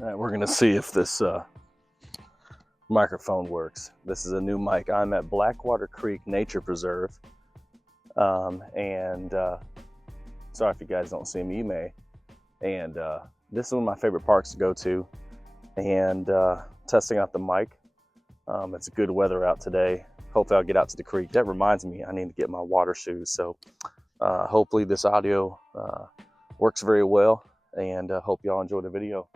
All right, we're gonna see if this microphone works. This is a new mic. I'm at Blackwater Creek Nature Preserve. Sorry if you guys don't see me, you may. And this is one of my favorite parks to go to. And testing out the mic. It's good weather out today. Hopefully I'll get out to the creek. That reminds me, I need to get my water shoes. So hopefully this audio works very well, and hope y'all enjoy the video.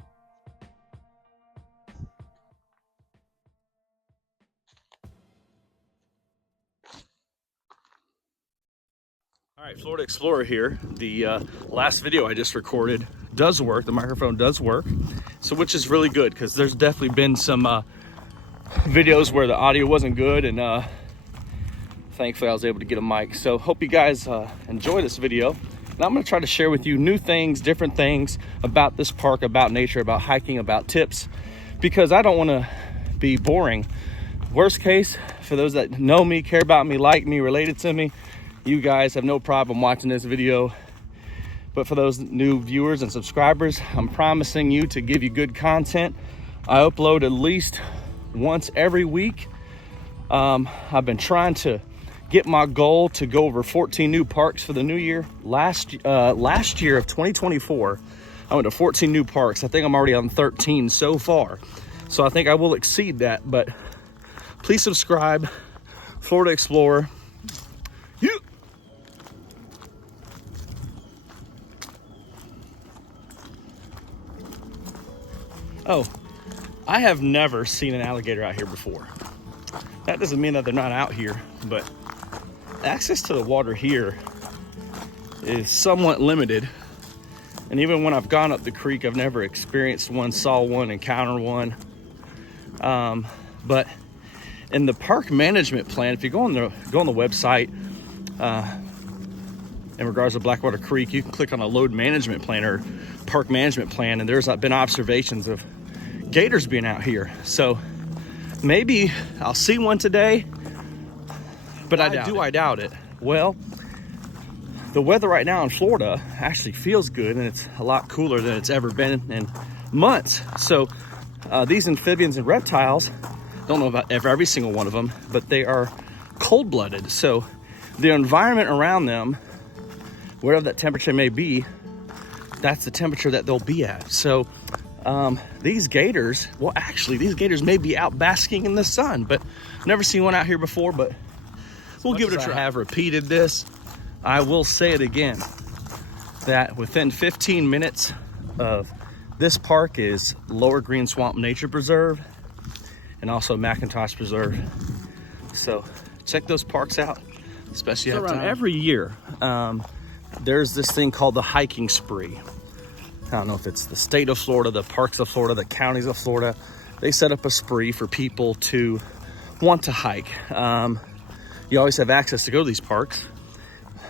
All right, Florida Explorer here. The last video I just recorded does work. The microphone does work, so which is really good because there's definitely been some videos where the audio wasn't good, and thankfully I was able to get a mic. So hope you guys enjoy this video. And I'm going to try to share with you new things, different things about this park, about nature, about hiking, about tips, because I don't want to be boring. Worst case, for those that know me, care about me, like me, related to me, you guys have no problem watching this video. But for those new viewers and subscribers, I'm promising you to give you good content. I upload at least once every week. I've been trying to get my goal to go over 14 new parks for the new year. Last year of 2024, I went to 14 new parks. I think I'm already on 13 so far. So I think I will exceed that, but please subscribe. Florida Explorer. Oh, I have never seen an alligator out here before. That doesn't mean that they're not out here, but access to the water here is somewhat limited. And even when I've gone up the creek, I've never experienced one, saw one, encountered one. But in the park management plan, if you go on the website, in regards to Blackwater Creek, you can click on a load management plan or park management plan, and there's been observations of gators being out here. So maybe I'll see one today, but I doubt it. Well, the weather right now in Florida actually feels good, and it's a lot cooler than it's ever been in months. So these amphibians and reptiles, don't know about every single one of them, but they are cold-blooded. So the environment around them, wherever that temperature may be, that's the temperature that they'll be at. So these gators, well, actually, these gators may be out basking in the sun, but never seen one out here before, but we'll give it a try. I have repeated this. I will say it again, that within 15 minutes of this park is Lower Green Swamp Nature Preserve and also McIntosh Preserve. So check those parks out, especially around every year. There's this thing called the hiking spree. I don't know if it's the state of Florida, the parks of Florida, the counties of Florida. They set up a spree for people to want to hike. You always have access to go to these parks.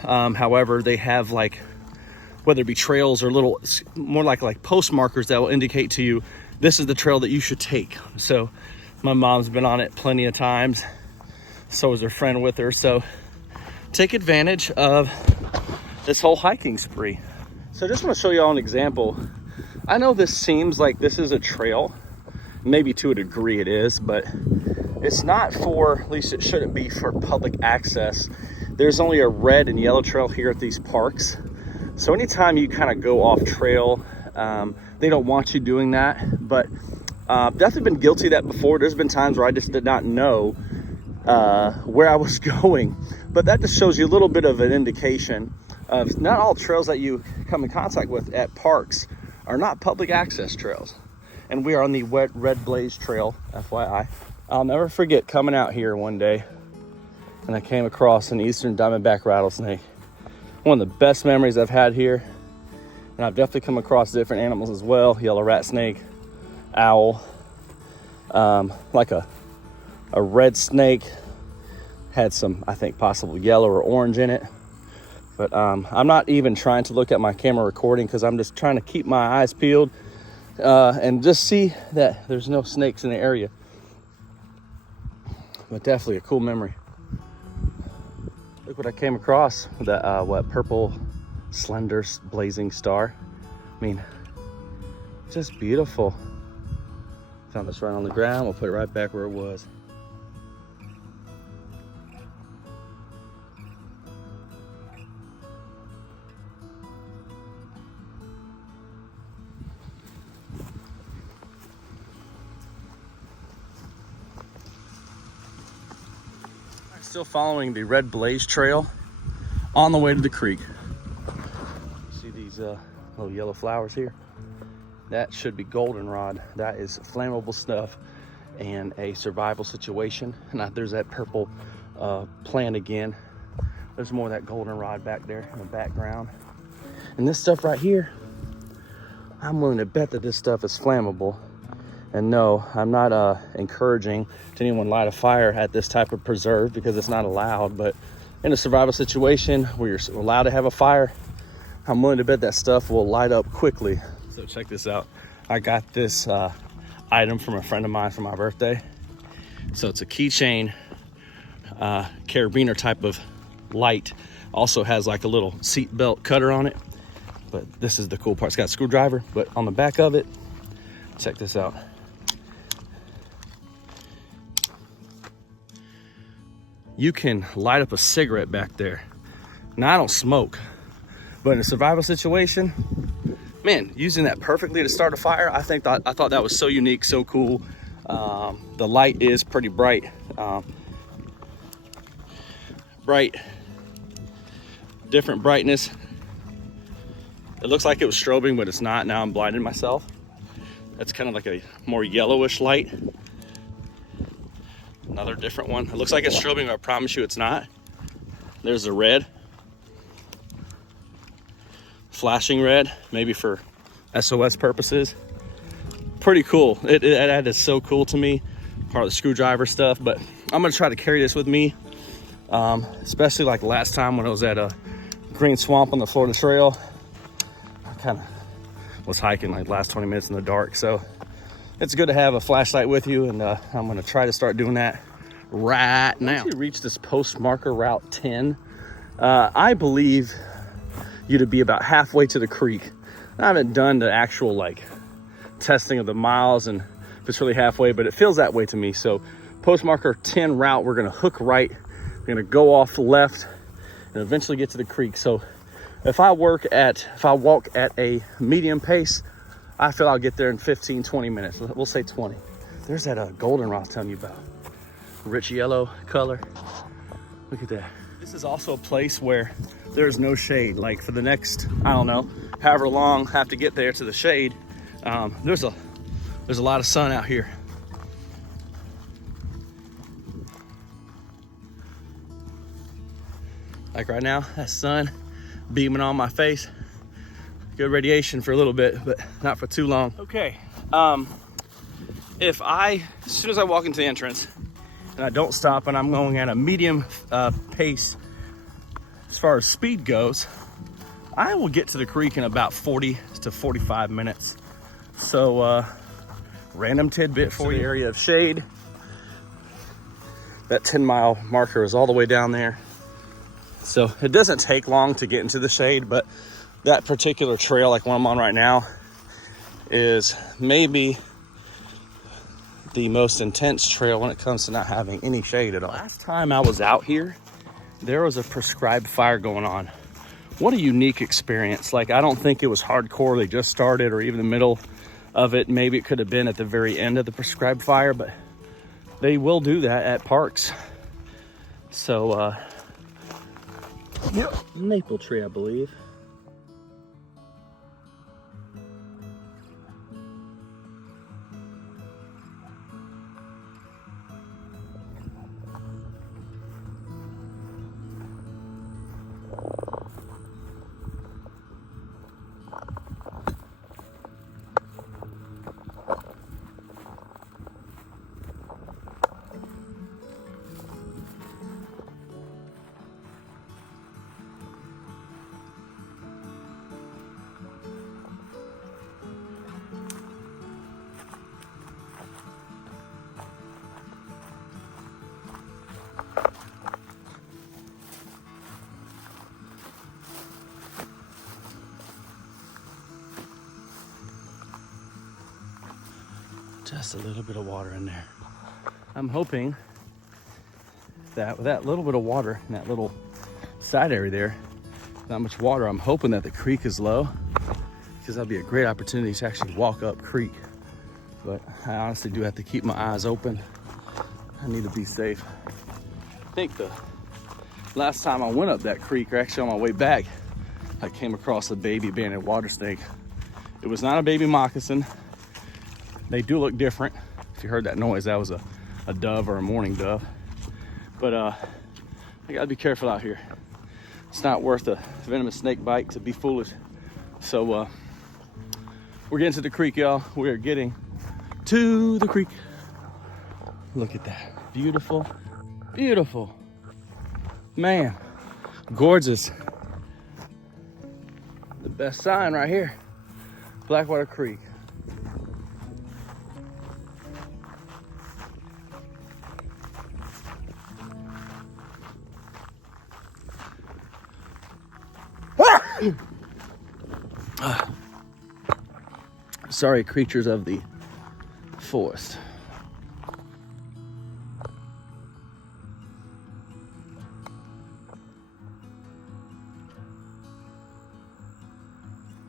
However, they have, like, whether it be trails or little, more like post markers that will indicate to you, this is the trail that you should take. So my mom's been on it plenty of times. So is her friend with her. So take advantage of this whole hiking spree. So I just want to show you all an example. I know this seems like this is a trail, maybe to a degree it is, but it's not for, at least it shouldn't be for public access. There's only a red and yellow trail here at these parks. So anytime you kind of go off trail, they don't want you doing that, but definitely been guilty of that before. There's been times where I just did not know where I was going, but that just shows you a little bit of an indication of not all trails that you come in contact with at parks are not public access trails. And we are on the Red Blaze Trail, FYI. I'll never forget coming out here one day and I came across an eastern diamondback rattlesnake. One of the best memories I've had here. And I've definitely come across different animals as well. Yellow rat snake, owl, like a red snake, had some, I think, possible yellow or orange in it. But I'm not even trying to look at my camera recording because I'm just trying to keep my eyes peeled and just see that there's no snakes in the area. But definitely a cool memory. Look what I came across, that purple slender blazing star. I mean, just beautiful. Found this right on the ground. We'll put it right back where it was. Still following the Red Blaze Trail on the way to the creek. See these little yellow flowers here? That should be goldenrod. That is flammable stuff and a survival situation. Now there's that purple plant again. There's more of that goldenrod back there in the background. And this stuff right here, I'm willing to bet that this stuff is flammable. And no, I'm not encouraging to anyone light a fire at this type of preserve because it's not allowed. But in a survival situation where you're allowed to have a fire, I'm willing to bet that stuff will light up quickly. So check this out. I got this item from a friend of mine for my birthday. So it's a keychain carabiner type of light. Also has like a little seat belt cutter on it. But this is the cool part. It's got a screwdriver, but on the back of it, check this out. You can light up a cigarette back there. Now I don't smoke, but in a survival situation, man, using that perfectly to start a fire, I thought that was so unique, so cool. The light is pretty bright, different brightness. It looks like it was strobing, but it's not. Now I'm blinding myself. That's kind of like a more yellowish light. Another different one. It looks like it's strobing, but I promise you it's not. There's the red. Flashing red, maybe for SOS purposes. Pretty cool. That is so cool to me. Part of the screwdriver stuff, but I'm gonna try to carry this with me. Especially like last time when I was at a green swamp on the Florida Trail. I kind of was hiking like the last 20 minutes in the dark, so it's good to have a flashlight with you, and I'm gonna try to start doing that right now. Once you reach this post marker route 10, I believe you to be about halfway to the creek. I haven't done the actual like testing of the miles and if it's really halfway, but it feels that way to me. So post marker 10 route, we're gonna hook right, we're gonna go off left and eventually get to the creek. So if I walk at a medium pace, I feel I'll get there in 15, 20 minutes. We'll say 20. There's that goldenrod I was telling you about. Rich yellow color. Look at that. This is also a place where there's no shade. Like for the next, I don't know, however long I have to get there to the shade, there's a lot of sun out here. Like right now, that sun beaming on my face. Good radiation for a little bit, but not for too long. Okay, as soon as I walk into the entrance and I don't stop and I'm going at a medium pace as far as speed goes, I will get to the creek in about 40 to 45 minutes. So random tidbit for you. Area of shade. That 10-mile marker is all the way down there. So it doesn't take long to get into the shade, but that particular trail, like one I'm on right now, is maybe the most intense trail when it comes to not having any shade at all. Last time I was out here, there was a prescribed fire going on. What a unique experience. Like, I don't think it was hardcore. They just started, or even the middle of it. Maybe it could have been at the very end of the prescribed fire, but they will do that at parks. So, maple tree, I believe. Just a little bit of water in there. I'm hoping that with that little bit of water in that little side area there, not much water, I'm hoping that the creek is low, because that'll be a great opportunity to actually walk up creek. But I honestly do have to keep my eyes open. I need to be safe. I think the last time I went up that creek, or actually on my way back, I came across a baby banded water snake. It was not a baby moccasin. They do look different. If you heard that noise, that was a dove or a mourning dove. But I gotta be careful out here. It's not worth a venomous snake bite to be foolish. So we're getting to the creek, y'all. We're getting to the creek. Look at that. Beautiful, beautiful. Man, gorgeous. The best sign right here. Blackwater Creek. Sorry, creatures of the forest.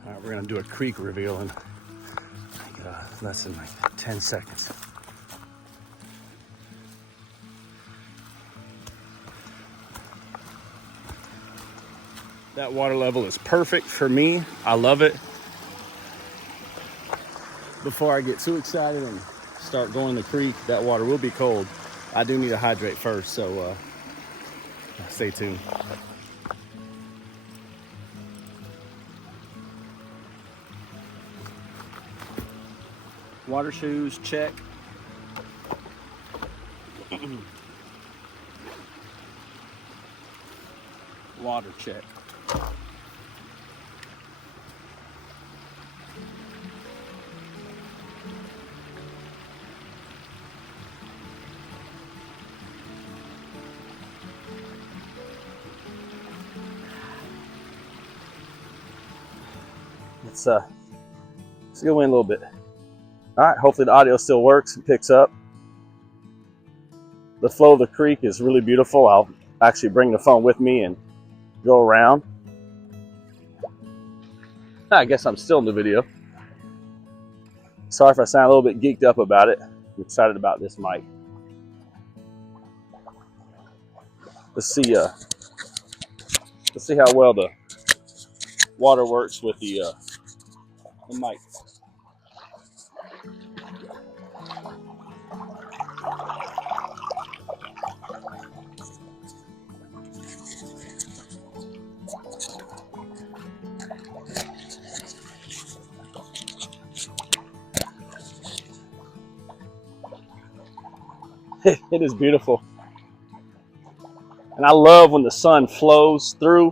All right, we're gonna do a creek reveal in less than like 10 seconds. That water level is perfect for me. I love it. Before I get too excited and start going in the creek, that water will be cold. I do need to hydrate first, so stay tuned. Water shoes, check. Water check. Let's go in a little bit. All right, hopefully the audio still works and picks up. The flow of the creek is really beautiful. I'll actually bring the phone with me and go around. I guess I'm still in the video. Sorry if I sound a little bit geeked up about it. I'm excited about this mic. Let's see how well the water works with the mic. It is beautiful. And I love when the sun flows through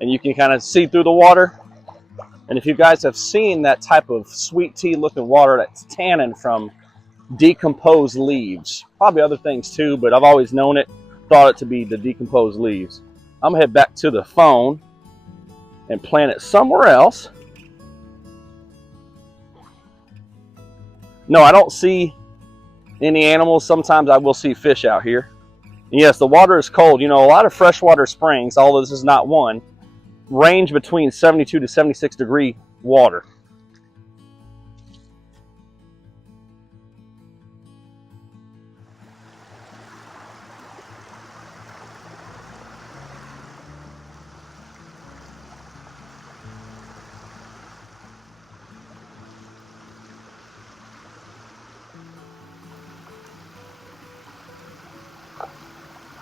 and you can kind of see through the water. And if you guys have seen that type of sweet tea looking water that's tannin from decomposed leaves, probably other things too, but I've always known it, thought it to be the decomposed leaves. I'm gonna head back to the phone and plant it somewhere else. No, I don't see any animals. Sometimes I will see fish out here. And yes, the water is cold. You know, a lot of freshwater springs, although this is not one, range between 72 to 76 degree water.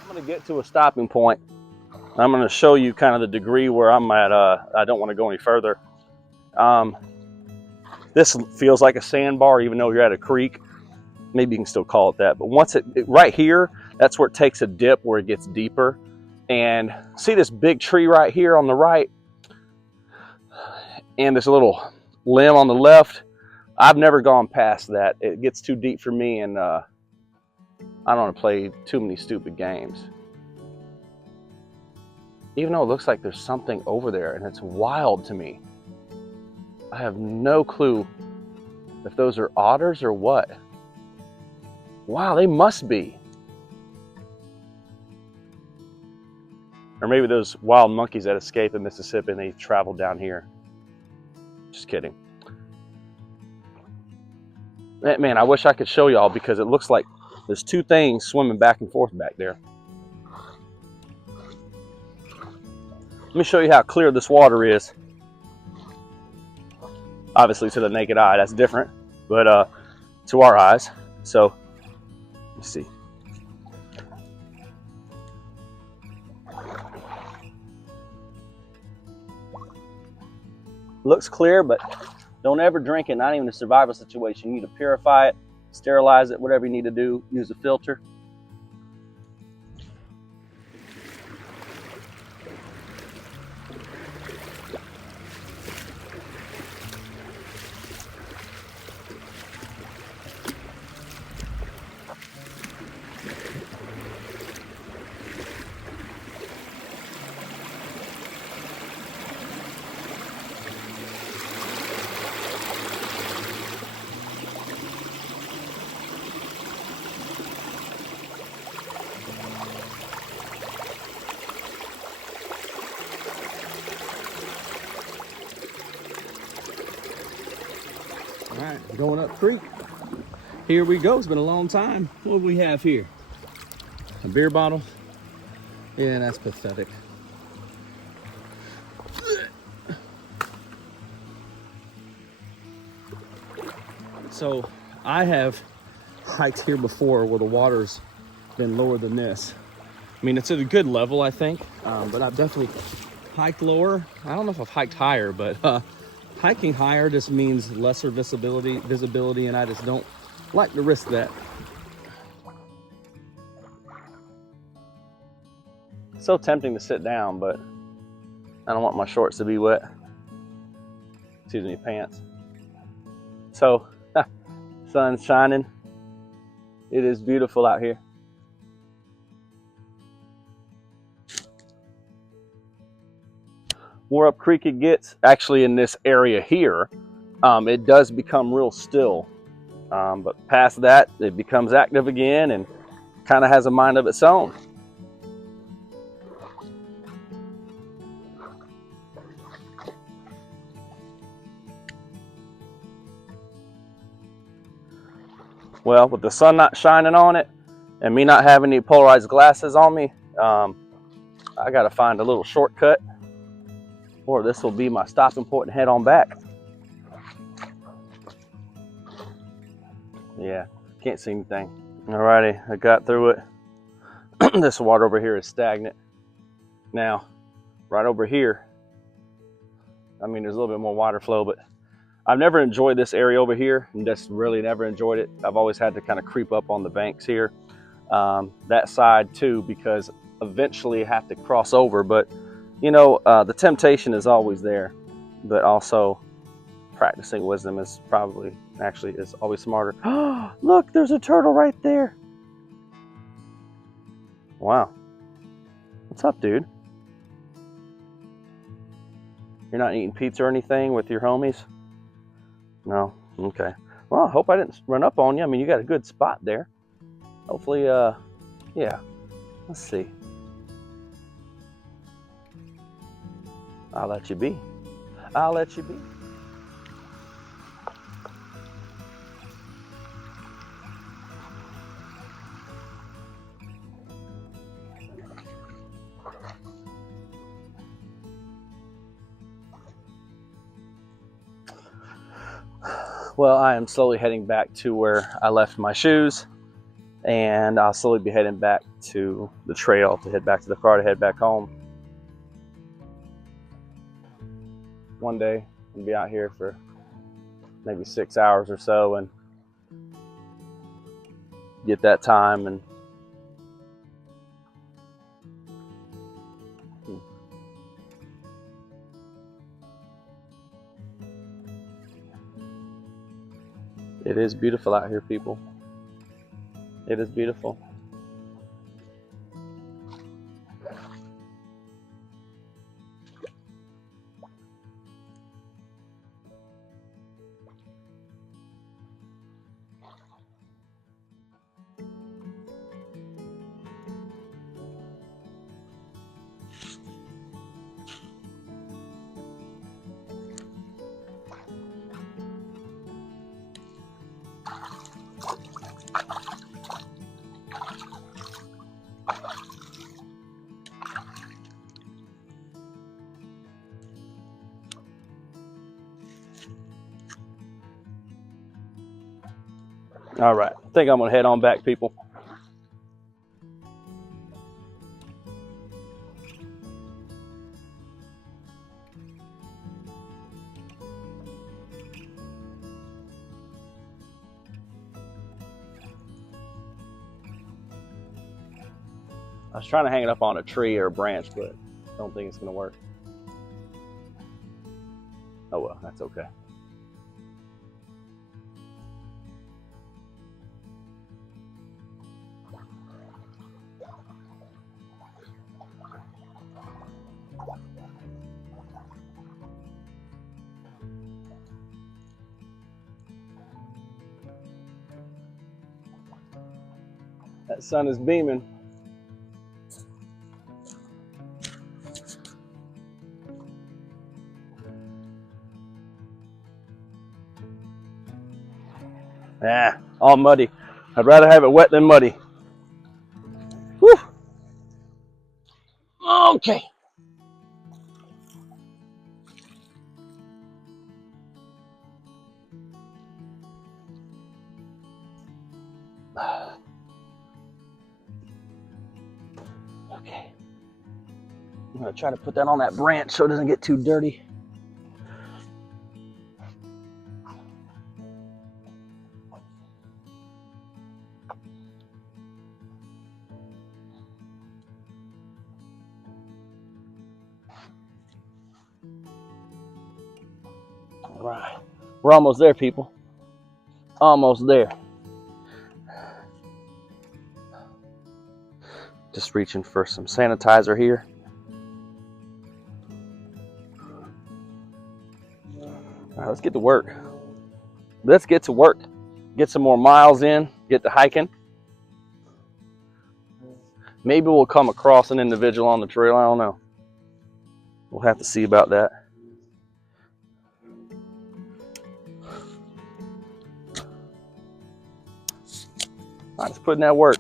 I'm going to get to a stopping point. I'm going to show you kind of the degree where I'm at. I don't want to go any further. This feels like a sandbar, even though you're at a creek. Maybe you can still call it that. But once right here, that's where it takes a dip, where it gets deeper. And see this big tree right here on the right? And this little limb on the left? I've never gone past that. It gets too deep for me, and I don't want to play too many stupid games. Even though it looks like there's something over there, and it's wild to me. I have no clue if those are otters or what. Wow, they must be. Or maybe those wild monkeys that escaped in Mississippi and they traveled down here. Just kidding. Man, I wish I could show y'all because it looks like there's two things swimming back and forth back there. Let me show you how clear this water is. Obviously to the naked eye, that's different, but to our eyes. So, let's see. Looks clear, but don't ever drink it, not even a survival situation. You need to purify it, sterilize it, whatever you need to do, use a filter. All right, going up creek. Here we go. It's been a long time. What do we have here? A beer bottle. Yeah, that's pathetic. So I have hiked here before where the water's been lower than this. I mean, it's at a good level, I think, but I've definitely hiked lower. I don't know if I've hiked higher, but hiking higher just means lesser visibility, and I just don't like to risk that. So tempting to sit down, but I don't want my shorts to be wet. Excuse me, pants. So, sun's shining. It is beautiful out here. More up creek it gets, actually in this area here, it does become real still. But past that, it becomes active again and kind of has a mind of its own. Well, with the sun not shining on it and me not having any polarized glasses on me, I got to find a little shortcut, or this will be my stopping point and head on back. Yeah, can't see anything. Alrighty, I got through it. This water over here is stagnant. Now, right over here, I mean, there's a little bit more water flow, but I've never enjoyed this area over here, and just really never enjoyed it. I've always had to kind of creep up on the banks here. That side too, because eventually I have to cross over, but you know, the temptation is always there, but also practicing wisdom is probably, actually is always smarter. Look, there's a turtle right there. Wow. What's up, dude? You're not eating pizza or anything with your homies? No? Okay. Well, I hope I didn't run up on you. I mean, you got a good spot there. Hopefully, yeah. Let's see. I'll let you be. I'll let you be. Well, I am slowly heading back to where I left my shoes, and I'll slowly be heading back to the trail to head back to the car to head back home. One day I'll be out here for maybe 6 hours or so and get that time and it is beautiful out here, people. It is beautiful. All right, I think I'm gonna head on back, people. I was trying to hang it up on a tree or a branch, but I don't think it's gonna work. Oh well, that's okay. That sun is beaming. Yeah, all muddy. I'd rather have it wet than muddy. Whew. Okay. Okay. I'm gonna try to put that on that branch so it doesn't get too dirty. All right. We're almost there, people. Almost there. Just reaching for some sanitizer here. All right, let's get to work. Let's get to work. Get some more miles in, get to hiking. Maybe we'll come across an individual on the trail, I don't know. We'll have to see about that. All right, let's put in that work.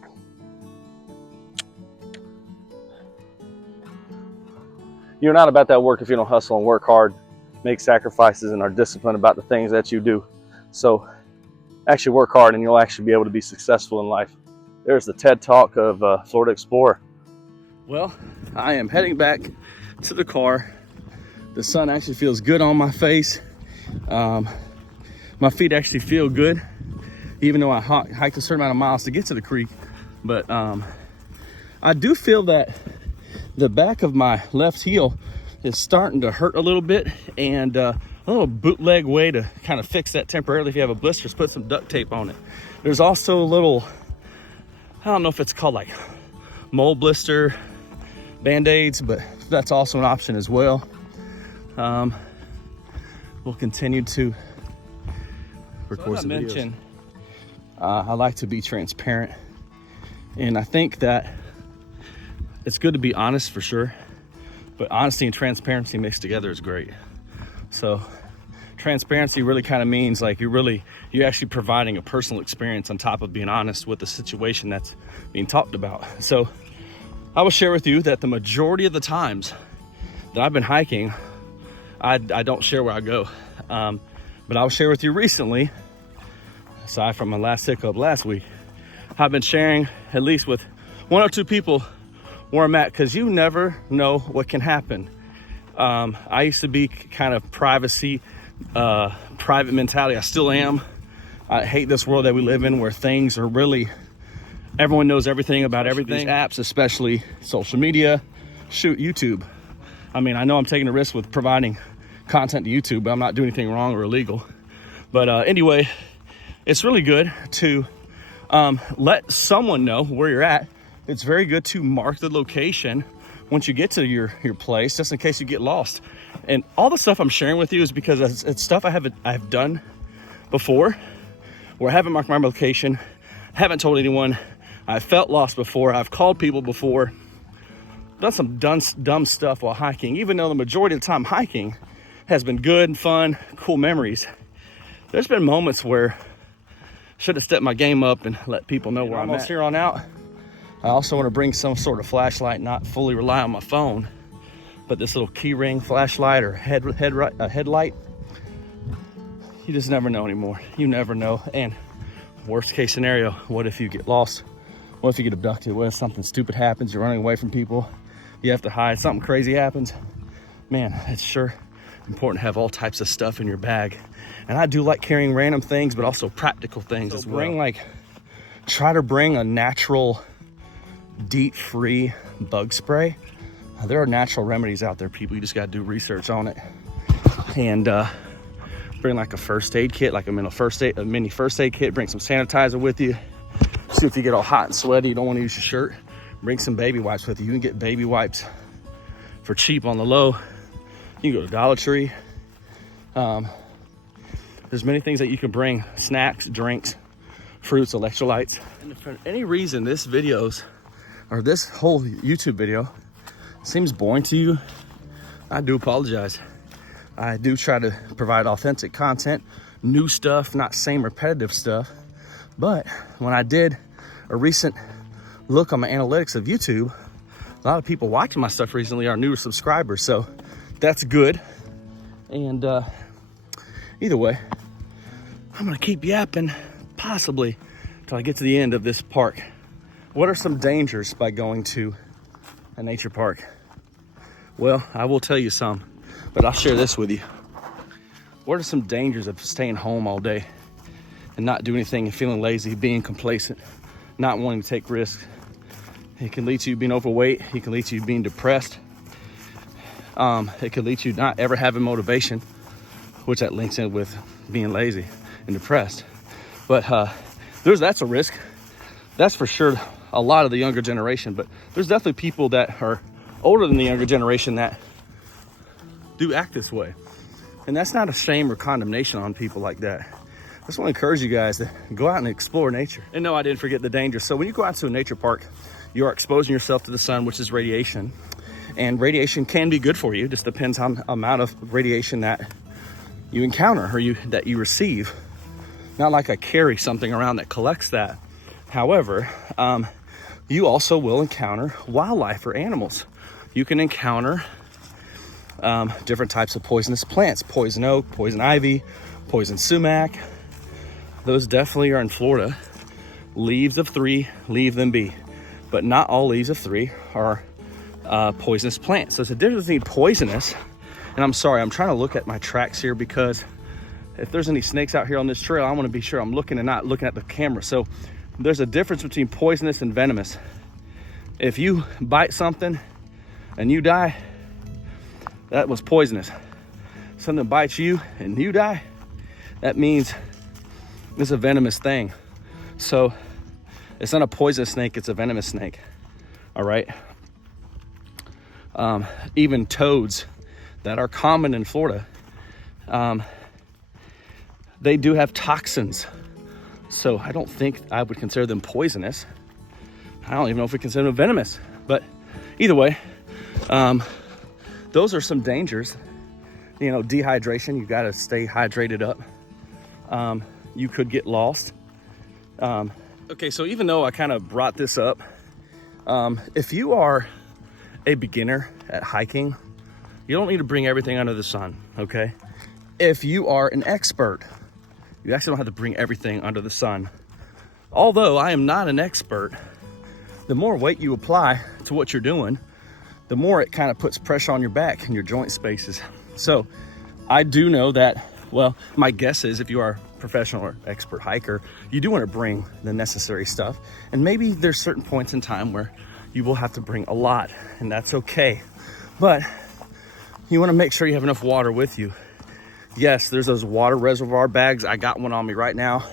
You're not about that work if you don't hustle and work hard, make sacrifices, and are disciplined about the things that you do. So actually work hard and you'll actually be able to be successful in life. There's the TED Talk of Florida Explorer. Well, I am heading back to the car. The sun actually feels good on my face. My feet actually feel good, even though I hiked a certain amount of miles to get to the creek. But I do feel that the back of my left heel is starting to hurt a little bit, and a little bootleg way to kind of fix that temporarily if you have a blister is put some duct tape on it. There's also a little, I don't know if it's called like mole blister band-aids, but that's also an option as well. We'll continue to record some videos. I like to be transparent, and I think that it's good to be honest for sure, but honesty and transparency mixed together is great. So transparency really kind of means like you're actually providing a personal experience on top of being honest with the situation that's being talked about. So I will share with you that the majority of the times that I've been hiking, I don't share where I go. But I'll share with you recently, aside from my last hiccup last week, I've been sharing at least with one or two people where I'm at, because you never know what can happen. I used to be kind of private mentality. I still am. I hate this world that we live in where things are really, everyone knows everything about everything. These apps, especially social media, shoot, YouTube. I mean, I know I'm taking a risk with providing content to YouTube, but I'm not doing anything wrong or illegal. But anyway, it's really good to let someone know where you're at. It's very good to mark the location once you get to your place, just in case you get lost. And all the stuff I'm sharing with you is because it's stuff I've done before, where I haven't marked my location, haven't told anyone. I've felt lost before. I've called people before, done some dumb stuff while hiking. Even though the majority of the time hiking has been good, fun, cool memories, there's been moments where I should have stepped my game up and let people know where I'm at. Here on out, I also want to bring some sort of flashlight, not fully rely on my phone, but this little key ring flashlight or headlight. You just never know anymore. You never know. And Worst case scenario, what if you get lost? What if you get abducted? What if something stupid happens? You're running away from people. You have to hide. Something crazy happens. Man, it's sure important to have all types of stuff in your bag. And I do like carrying random things, but also practical things as well. Try to bring a natural, DEET-free bug spray. There are natural remedies out there, people. You just got to do research on it. And bring like a first aid kit, like a mini first aid kit. Bring some sanitizer with you. See if you get all hot and sweaty, you don't want to use your shirt. Bring some baby wipes with you. You can get baby wipes for cheap on the low. You can go to Dollar Tree. There's many things that you can bring: snacks, drinks, fruits, electrolytes. And if for any reason this whole YouTube video seems boring to you, I do apologize. I do try to provide authentic content, new stuff, not same repetitive stuff. But when I did a recent look on my analytics of YouTube, a lot of people watching my stuff recently are newer subscribers, so that's good. And either way, I'm gonna keep yapping, possibly, till I get to the end of this park. What are some dangers by going to a nature park? Well, I will tell you some, but I'll share this with you. What are some dangers of staying home all day and not doing anything and feeling lazy, being complacent, not wanting to take risks? It can lead to you being overweight. It can lead to you being depressed. It can lead to you not ever having motivation, which that links in with being lazy and depressed. But that's a risk. That's for sure a lot of the younger generation, but there's definitely people that are older than the younger generation that do act this way. And that's not a shame or condemnation on people like that. I just want to encourage you guys to go out and explore nature. And no, I didn't forget the danger. So when you go out to a nature park, you are exposing yourself to the sun, which is radiation. And radiation can be good for you. It just depends on the amount of radiation that you encounter or that you receive. Not like I carry something around that collects that. However, you also will encounter wildlife or animals. You can encounter different types of poisonous plants: poison oak, poison ivy, poison sumac. Those definitely are in Florida. Leaves of 3, leave them be. But not all leaves of 3 are poisonous plants. So there's a difference between poisonous, and I'm sorry, I'm trying to look at my tracks here because if there's any snakes out here on this trail, I want to be sure I'm looking and not looking at the camera. So there's a difference between poisonous and venomous. If you bite something and you die, that was poisonous. Something bites you and you die, that means it's a venomous thing. So it's not a poisonous snake, it's a venomous snake. All right. Even toads that are common in Florida, they do have toxins. So I don't think I would consider them poisonous. I don't even know if we consider them venomous. But either way, those are some dangers. You know, dehydration, you got to stay hydrated up. You could get lost. Okay, so even though I kind of brought this up, if you are a beginner at hiking, you don't need to bring everything under the sun, okay? If you are an expert, you actually don't have to bring everything under the sun. Although I am not an expert, the more weight you apply to what you're doing, the more it kind of puts pressure on your back and your joint spaces. So I do know that, well, my guess is if you are a professional or expert hiker, you do want to bring the necessary stuff. And maybe there's certain points in time where you will have to bring a lot, and that's okay. But you want to make sure you have enough water with you. Yes, there's those water reservoir bags. I got one on me right now.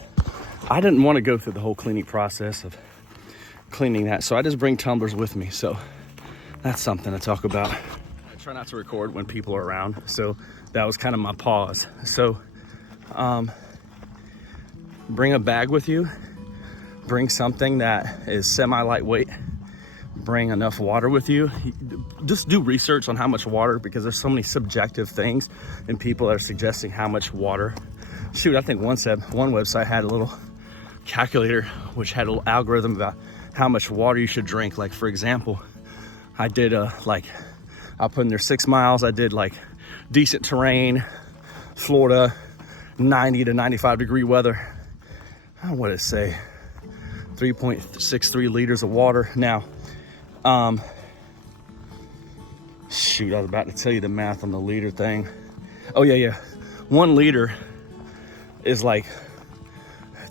I didn't want to go through the whole cleaning process of cleaning that, so I just bring tumblers with me. So that's something to talk about. I try not to record when people are around, so that was kind of my pause. So bring a bag with you. Bring something that is semi-lightweight. Bring enough water with you. Just do research on how much water, because there's so many subjective things and people are suggesting how much water. Shoot, I think one website had a little calculator which had a little algorithm about how much water you should drink. Like, for example, I did I'll put in there 6 miles. I did like decent terrain, Florida, 90 to 95 degree weather. what did it say? 3.63 liters of water. Now, shoot, I was about to tell you the math on the liter thing. Oh yeah. 1 liter is like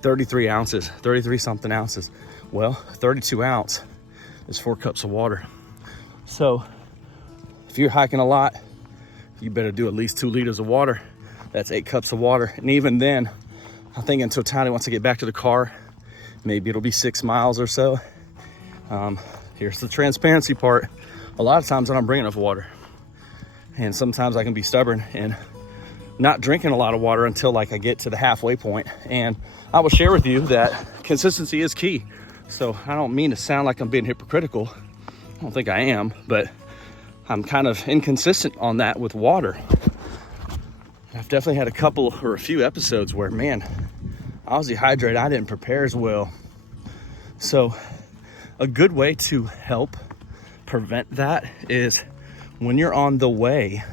33 ounces, 33 something ounces. Well, 32 ounce is 4 cups of water. So if you're hiking a lot, you better do at least 2 liters of water. That's 8 cups of water. And even then, I think in totality, once I get back to the car, maybe it'll be 6 miles or so. Here's the transparency part. A lot of times I don't bring enough water. And sometimes I can be stubborn and not drinking a lot of water until like I get to the halfway point. And I will share with you that consistency is key. So I don't mean to sound like I'm being hypocritical. I don't think I am, but I'm kind of inconsistent on that with water. I've definitely had a couple or a few episodes where, man, I was dehydrated. I didn't prepare as well. So a good way to help prevent that is when you're on the way,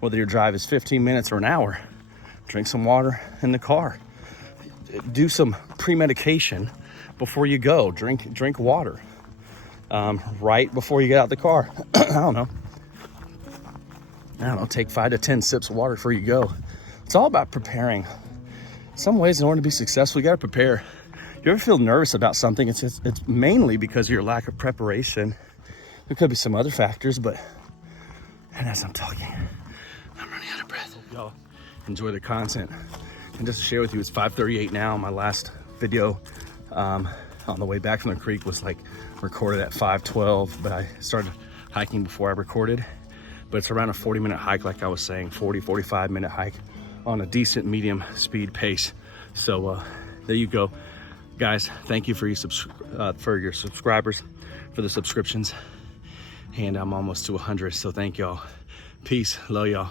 whether your drive is 15 minutes or an hour, drink some water in the car. Do some pre-medication before you go. Drink water right before you get out the car. I don't know, take 5 to 10 sips of water before you go. It's all about preparing. In some ways, in order to be successful, you got to prepare. You ever feel nervous about something? It's mainly because of your lack of preparation. There could be some other factors, but, and as I'm talking, I'm running out of breath. Hope y'all enjoy the content. And just to share with you, it's 5:38 now. My last video on the way back from the creek was like recorded at 5:12, but I started hiking before I recorded. But it's around a 40-minute hike, like I was saying, 45-minute hike on a decent medium speed pace. So there you go. Guys, thank you for your subscribers, for the subscriptions. And I'm almost to 100, so thank y'all. Peace, love y'all.